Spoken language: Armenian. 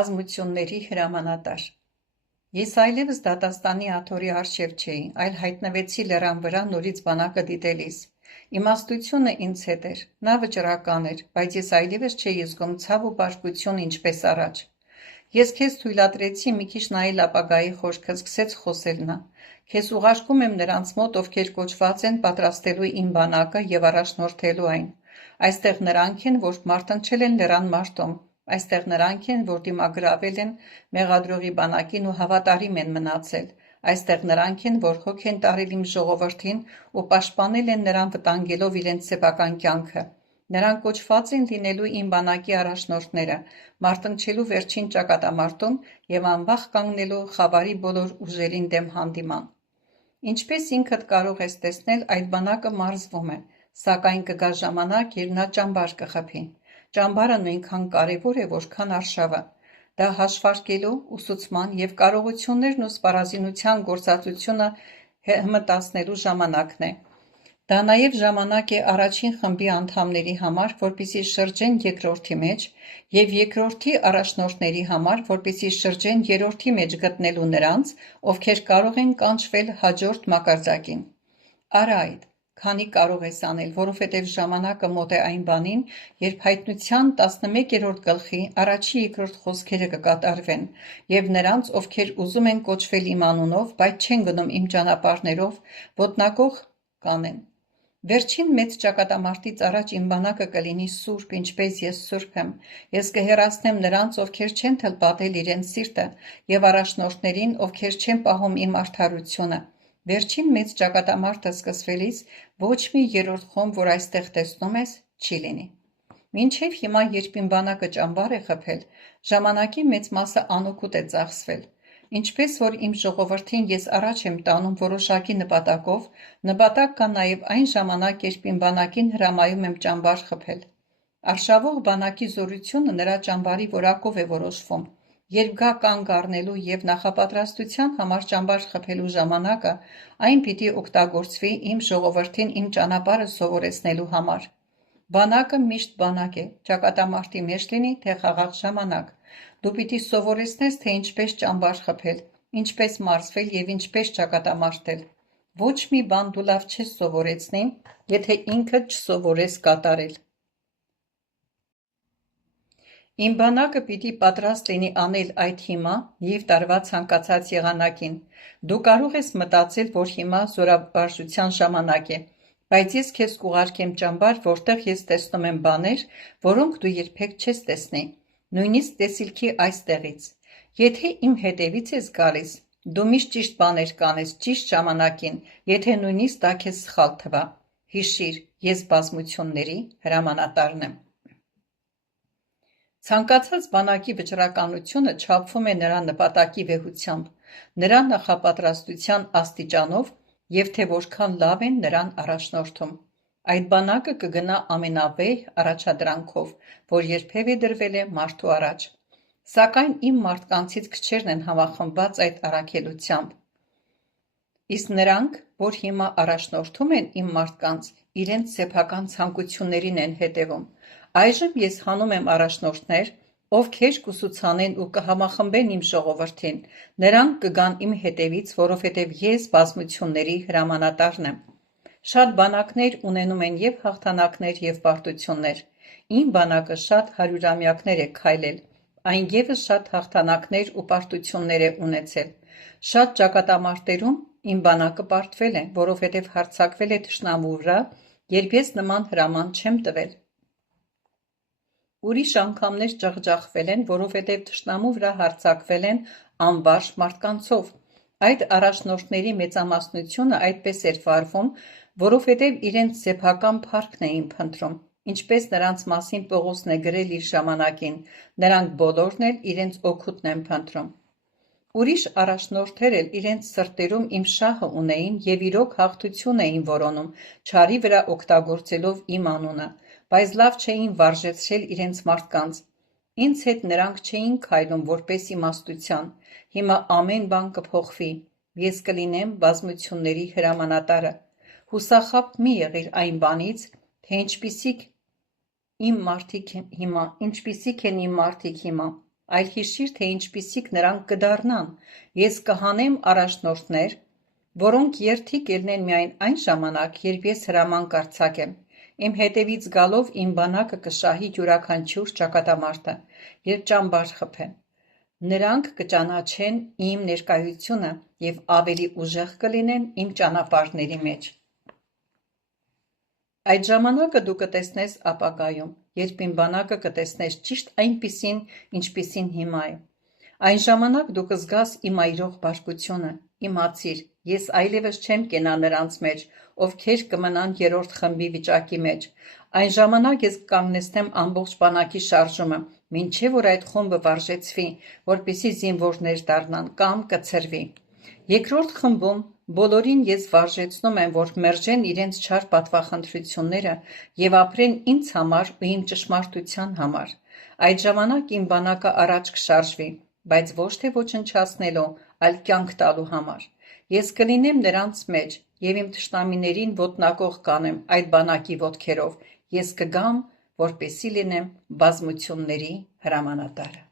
Բազմությունների հրամանատար։ Ես այլևս դատաստանի աթոռի առջև չէի, այլ հայտնվեցի լեռան վրա նորից բանակը դիտելիս։ Իմաստությունը ինձ հետ էր, նա վճռական էր, բայց ես այլևս չէի զգում ցավ ու բարկություն ինչպես առաջ։ Ես քեզ թույլատրեցի մի քիչ նայել ապագայի խորքը, սկսեց խոսել նա։ Քեզ ուղարկում եմ նրանց մոտ, ովքեր կոչված են պատրաստելու իմ բանակը և առաջնորդելու այն։ Այստեղ նրանք են, որ մարտնչել են լեռան մարտում, այստեղ նրանք են, որ դիմագրավել են մեղադրողի բանակին ու հավատարիմ են մնացել, այստեղ նրանք են, որ հոգ են տարել իմ ժողովրդին ու պաշտպանել են նրան վտանգելով իրենց սեփական կյանքը։ Նրանք կոչված են լինելու իմ բանակի առաջնորդները, մարտնչելու վերջին ճակատամարտում և անվախ կանգնելու խավարի բոլոր ուժերին դեմ հանդիման։ Ինչպես ինքդ կարող ես տեսնել, այդ բանակը մարզվում է, սակայն կգա ժամանակ, երբ նա ճամբար կխփի։ Ճամբարը նույնքան կարևոր է, որքան արշավը։ Դա հաշվարկելու, ուսուցման և կարողություններն ու սպառազինության գործածությունը հմտացնելու ժամանակն է։ Դա նաև ժամանակ է առաջին խմբի անդամների համար, որպեսզի շրջեն երկրորդի մեջ, և երկրորդի առաջնորդների համար, որպեսզի շրջեն երրորդի մեջ գտնելու նրանց, ովքեր կարող են կանչվել հաջորդ մակարդակին։ Արա այդ, քանի կարող ես անել, որովհետև ժամանակը մոտ է այն բանին, երբ հայտնության 11-րդ գլխի առաջի-երկրորդ խոսքերը կկատարվեն, և նրանց, ովքեր ուզում են կոչվել իմ անունով, բայց չեն գնում իմ ճանապարհներով, ոտնակոխ կանեն։ Վերջին մեծ ճակատամարտից առաջ իմ բանակը կլինի սուրբ, ինչպես ես սուրբ եմ։ Ես կհեռացնեմ նրանց, ովքեր չեն թլպատել իրենց սիրտը, և առաջնորդներին, ովքեր չեն պահում իմ արդարությունը։ Վերջին մեծ ճակատամարտը սկսվելիս ոչ մի երրորդ խումբ, որ այստեղ տեսնում ես, չի լինի։ Մինչև հիմա, երբ իմ բանակը ճամբար է խփել, ժամանակի մեծ մասը անօգուտ է ծախսվել։ Ինչպես որ իմ ժողովրդին ես առաջ եմ տանում որոշակի նպատակով, նպատակ կա նաև այն ժամանակ, երբ իմ բանակին հրամայում եմ ճամբար խփել։ Արշավող բանակի զորությունը նրա ճամբարի որակով է որոշվում։ Երբ գա կանգ առնելու և նախապատրաստության համար ճամբար խփելու ժամանակը, այն պիտի օգտագործվի իմ ժողովրդին իմ ճանապարհը սովորեցնելու համար։ Բանակը միշտ բանակ է, ճակատամարտի մեջ լինի, թե խաղաղ ժամանակ։ Դու պիտի սովորեցնես, թե ինչպես ճամբար խփել, ինչպես մարզվել և ինչպես ճակատամարտել։ Ոչ մի բան դու լավ չես սովորեցնի, եթե ինքդ չսովորես կատարել։ Իմ բանակը պիտի պատրաստ լինի անել այդ հիմա և տարվա ցանկացած եղանակին։ Դու կարող ես մտածել, որ հիմա զորավարժության ժամանակ է, բայց ես քեզ կուղարկեմ ճամբար, որտեղ ես տեսնում եմ բաներ, որոնք դու երբեք չես տեսնի, նույնիսկ տեսիլքի այստեղից։ Եթե իմ հետևից ես գալիս, դու միշտ ճիշտ բաներ կանես ճիշտ ժամանակին, եթե նույնիսկ դա քեզ սխալ թվա։ Հիշիր, ես բազմությունների հրամանատարն եմ։ Ցանկացած բանակի վճռականությունը չափվում է նրա նպատակի վեհությամբ, նրա նախապատրաստության աստիճանով և թե որքան լավ են նրան առաջնորդում։ Այդ բանակը կգնա ամենավեհ առաջադրանքով, որ երբևէ դրվել է մարդու առաջ։ Սակայն իմ մարդկանցից քչերն են համախմբված այդ առաքելությամբ։ Իսկ նրանք, որ հիմա առաջնորդում են իմ մարդկանց, իրենց սեփական ցանկություններին են հետևում։ Այժմ ես հանում եմ առաջնորդներ, ովքեր կուսուցանեն ու կհամախմբեն իմ ժողովրդին։ Նրանք կգան իմ հետևից, որովհետև ես բազմությունների հրամանատարն եմ։ Շատ բանակներ ունենում են և հաղթանակներ, և պարտություններ։ Իմ բանակը շատ հարյուրամյակներ է քայլել, այն ևս շատ հաղթանակներ ու պարտություններ է ունեցել։ Շատ ճակատամարտերում իմ բանակը պարտվել է, որովհետև հարձակվել է թշնամու վրա, երբ ես նման հրաման չեմ տվել։ Ուրիշ անգամներ ջախջախվել են, որովհետև թշնամու վրա հարձակվել են անվարժ մարդկանցով։ Այդ առաջնորդների մեծամասնությունը այդպես էր վարվում, որովհետև իրենց սեփական փառքն էին փնտրում, ինչպես նրանց մասին Պողոսն է գրել իր ժամանակին, նրանք բոլորն էլ իրենց օգուտն են փնտրում։ Ուրիշ առաջնորդներ էլ իրենց սրտերում իմ շահը ունեին և իրոք հաղթություն էին որոնում, չարի վրա օգտագործելով իմ անունը, բայց լավ չէին վարժեցրել իրենց մարդկանց։ Ինձ հետ նրանք չէին քայլում որպես իմաստության։ Հիմա ամեն բան կփոխվի։ Ես կլինեմ բազմությունների հրամանատարը։ Հուսախաբ մի եղիր այն բանից, թե ինչպիսիք են իմ մարդիկ հիմա։ այլ հիշիր, թե ինչպիսիք նրանք կդառնան, ես կհանեմ առաջնորդներ, որոնք երդիկ ելնեն միայն այն ժամանակ, երբ ես հրաման կարձակեմ, իմ հետևից գալով իմ բանակը կշահի յուրաքանչյուր ճակատամարտը, երբ ճամբար խփեմ, նրանք կճանաչեն իմ ներկայությունը և ավելի ուժեղ կլինեն իմ ճանապարհների մեջ։ Այդ ժամանակը դու կտեսնես ապագայում, երբ իմ բանակը կտեսնես ճիշտ այնպիսին, ինչպիսին հիմա է։ Այն ժամանակ դու կզգաս իմ այրող բարկությունը, իմացիր, ես այլևս չեմ կենա նրանց մեջ, ովքեր կմնան երրորդ խմբի վիճակի մեջ։ Այն ժամանակ ես կկանգնեցնեմ ամբողջ բանակի շարժումը, մինչև որ այդ խումբը վարժեցվի, որպեսզի զինվորներ դառնան կամ կցրվի։ Երկրորդ խմբում բոլորին ես վարժեցնում եմ, որ մերժեն իրենց չար պատվախնդրությունները և ապրեն ինձ համար ու իմ ճշմարտության համար։ Այդ ժամանակ իմ բանակը առաջ կշարժվի, բայց ոչ թե ոչնչացնելու, այլ կյանք տալու համար։ Ես կլինեմ նրանց մեջ և իմ թշնամիներին ոտնակոխ կանեմ այդ բանակի ոտքերով։ Ես կգամ, որպեսզի լինեմ բազմությունների հրամանատարը։